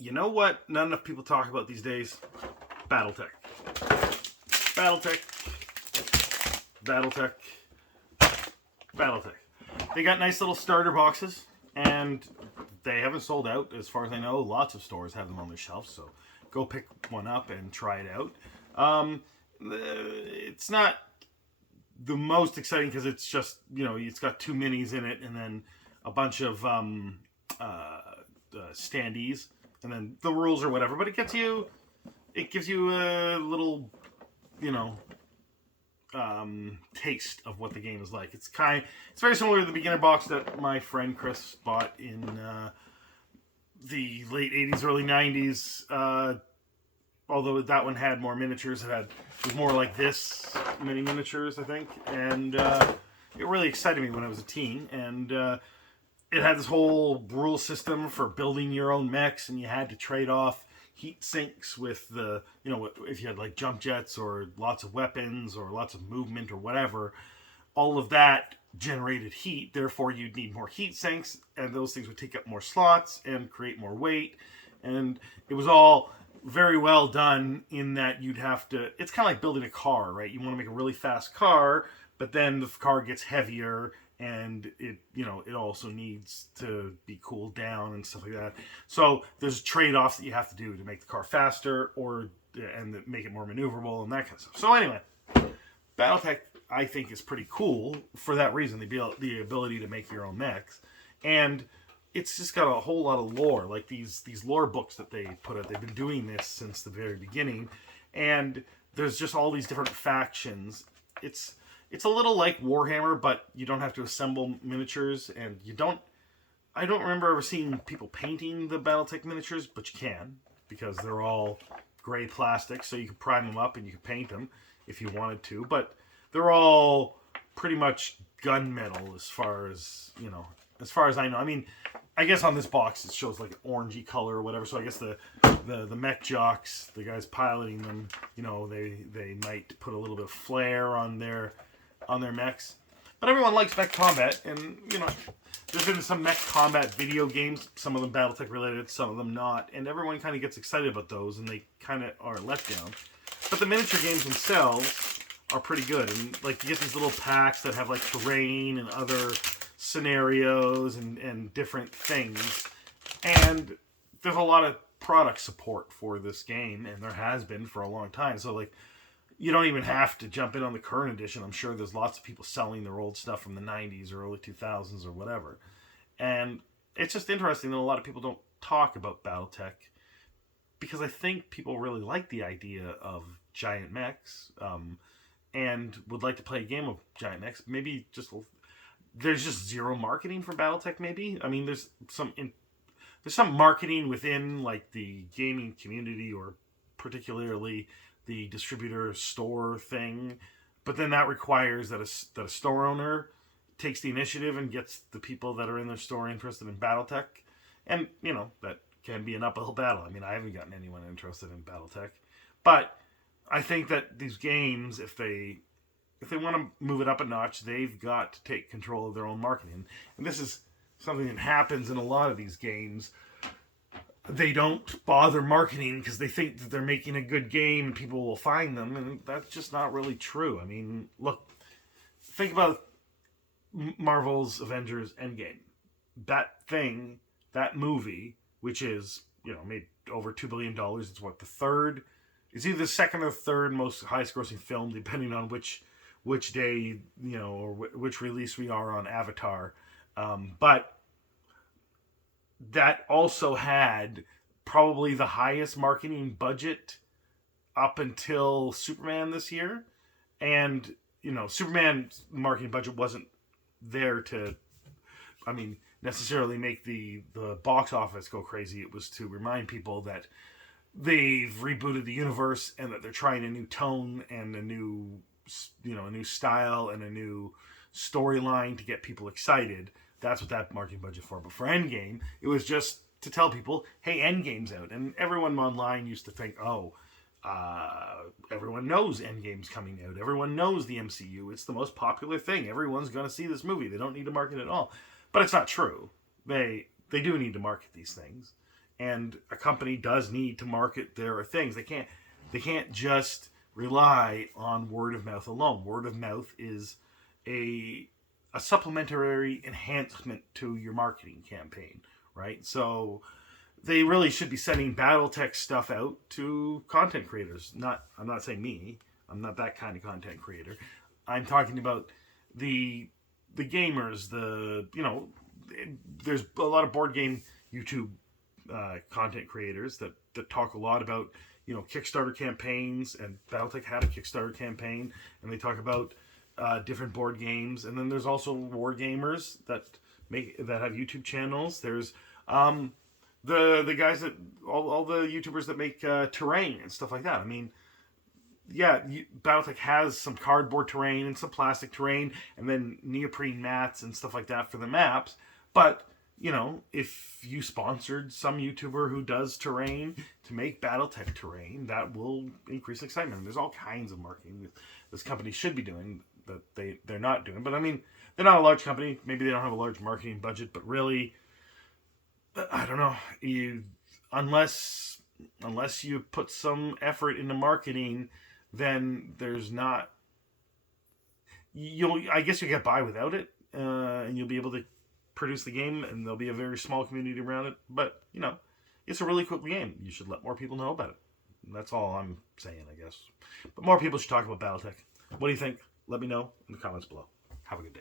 You know what not enough people talk about these days? Battletech. Battletech. Battletech. Battletech. They got nice little starter boxes, and they haven't sold out. As far as I know, lots of stores have them on their shelves, so go pick one up and try it out. It's not the most exciting because it's just, it's got 2 minis in it and then a bunch of standees and then the rules or whatever. But it gives you a little, taste of what the game is like. It's very similar to the beginner box that my friend Chris bought in the late 80s, early 90s. Although that one had more miniatures. It was more like this, mini miniatures, I think. And it really excited me when I was a teen. And it had this whole rule system for building your own mechs, and you had to trade off heat sinks with the, if you had like jump jets or lots of weapons or lots of movement or whatever, all of that generated heat. Therefore, you'd need more heat sinks, and those things would take up more slots and create more weight. And it was all very well done in that you'd have to, it's kind of like building a car, right? You want to make a really fast car, but then the car gets heavier and it also needs to be cooled down and stuff like that. So there's trade-offs that you have to do to make the car faster and make it more maneuverable and that kind of stuff. So anyway, Battletech, I think, is pretty cool for that reason, the ability to make your own mechs. And it's just got a whole lot of lore, like these lore books that they put out. They've been doing this since the very beginning, and there's just all these different factions. It's a little like Warhammer, but you don't have to assemble miniatures, and I don't remember ever seeing people painting the Battletech miniatures, but you can, because they're all gray plastic, so you can prime them up and you can paint them if you wanted to, but they're all pretty much gunmetal as far as I know. I mean, I guess on this box it shows like an orangey color or whatever, so I guess the mech jocks, the guys piloting them, they might put a little bit of flair on their mechs. But everyone likes mech combat, and there's been some mech combat video games, some of them Battletech related, some of them not, and everyone kind of gets excited about those, and they kind of are let down. But the miniature games themselves are pretty good, and like you get these little packs that have like terrain and other scenarios and different things, and there's a lot of product support for this game, and there has been for a long time. So like, you don't even have to jump in on the current edition. I'm sure there's lots of people selling their old stuff from the 90s or early 2000s or whatever. And it's just interesting that a lot of people don't talk about Battletech, because I think people really like the idea of giant mechs, and would like to play a game of giant mechs. Maybe there's just zero marketing for Battletech, maybe. I mean, there's some marketing within like the gaming community, or particularly the distributor store thing, but then that requires that a store owner takes the initiative and gets the people that are in their store interested in Battletech, and that can be an uphill battle. I mean, I haven't gotten anyone interested in Battletech, but I think that these games, if they want to move it up a notch, they've got to take control of their own marketing. And this is something that happens in a lot of these games. They don't bother marketing because they think that they're making a good game and people will find them, and that's just not really true. I mean, look, think about Marvel's Avengers Endgame. That movie, which is, made over $2 billion, it's what, it's either the second or third most highest grossing film, depending on which day, or which release we are on Avatar. But that also had probably the highest marketing budget up until Superman this year. And, Superman's marketing budget wasn't there to, necessarily make the box office go crazy. It was to remind people that they've rebooted the universe and that they're trying a new tone and a new style and a new storyline to get people excited. That's what that marketing budget for. But for Endgame, it was just to tell people, hey, Endgame's out. And everyone online used to think, everyone knows Endgame's coming out. Everyone knows the MCU. It's the most popular thing. Everyone's going to see this movie. They don't need to market it at all. But it's not true. They do need to market these things. and a company does need to market their things. They can't just rely on word of mouth alone. Word of mouth is a supplementary enhancement to your marketing campaign, right? So they really should be sending Battletech stuff out to content creators. I'm not saying me. I'm not that kind of content creator. I'm talking about the gamers. There's a lot of board game YouTube content creators that talk a lot about Kickstarter campaigns, and Battletech had a Kickstarter campaign, and they talk about different board games. And then there's also war gamers that have YouTube channels. There's the guys that all the YouTubers that make terrain and stuff like that. I mean, yeah, Battletech has some cardboard terrain and some plastic terrain, and then neoprene mats and stuff like that for the maps. But if you sponsored some YouTuber who does terrain to make Battletech terrain, that will increase excitement. There's all kinds of marketing this company should be doing that they're not doing. But I mean, they're not a large company. Maybe they don't have a large marketing budget, but really, I don't know. Unless you put some effort into marketing, then there's not. I guess you'll get by without it, and you'll be able to produce the game, and there'll be a very small community around it. But it's a really cool game. You should let more people know about it. That's all I'm saying, I guess. But more people should talk about Battletech. What do you think? Let me know in the comments below. Have a good day.